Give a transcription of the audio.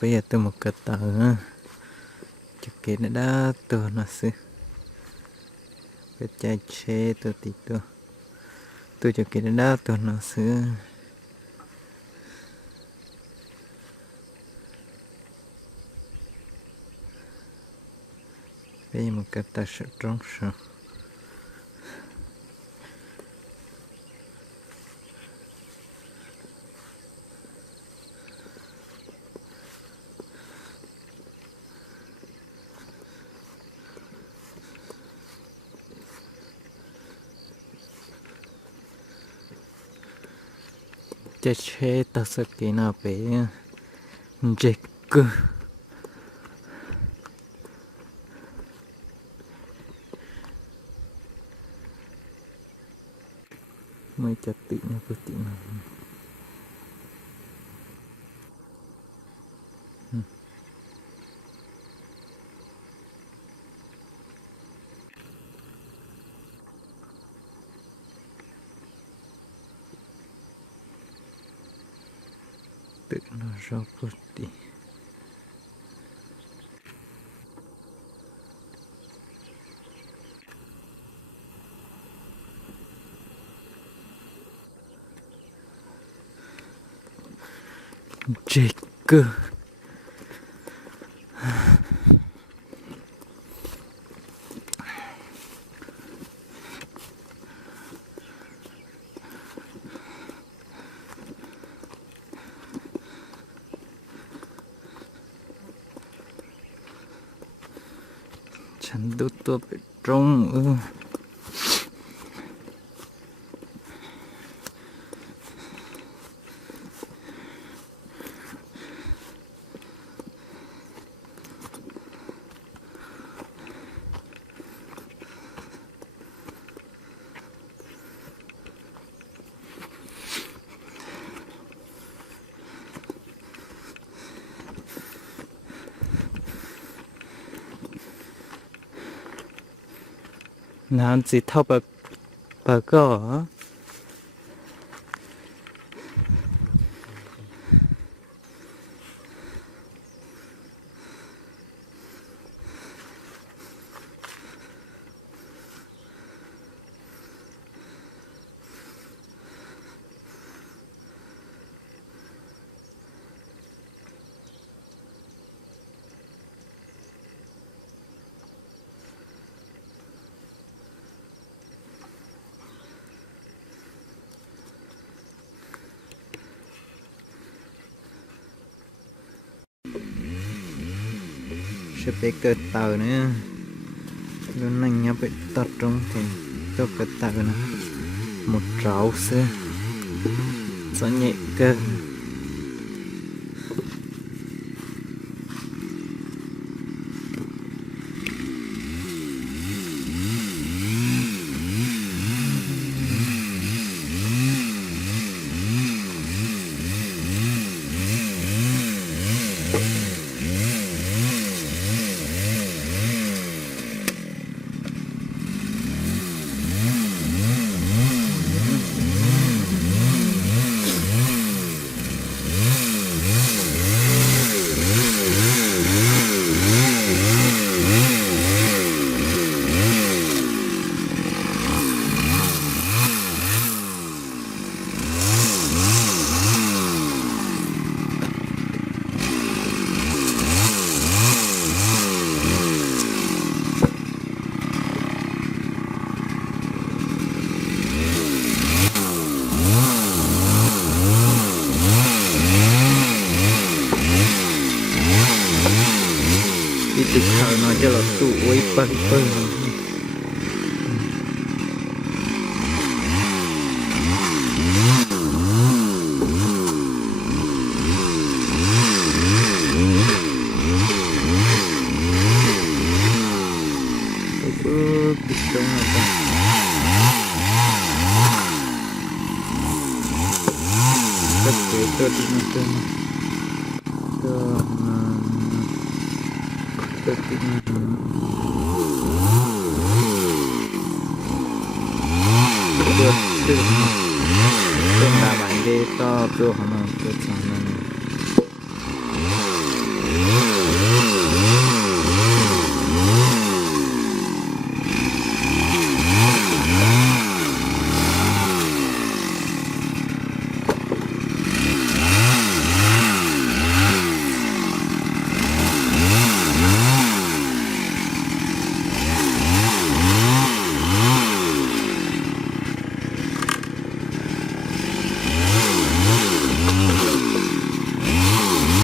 bây giờ tôi một cái tờ nữa chụp cái nó đã tôi nó xứ cái trái chế tôi tí tôi chụp cái nó đã tôi nó xứ bây giờ một cái tờ sợ trống sợ trái chế tờ sợ cái nào bé chết cơ mới chặt tự nhau cứ tự nào tự nó rau cốt đi chết cơ chẳng đủ tôi bị trống nó chỉ thâu bà có sẽ bị cơ tờ nữa lúc này nhau bị tật trong thì tôi cơ tờ nó một rau xưa gió nhẹ cơ từ khởi nó cho là tụ ấy băng tương là bài đi to pro hả nó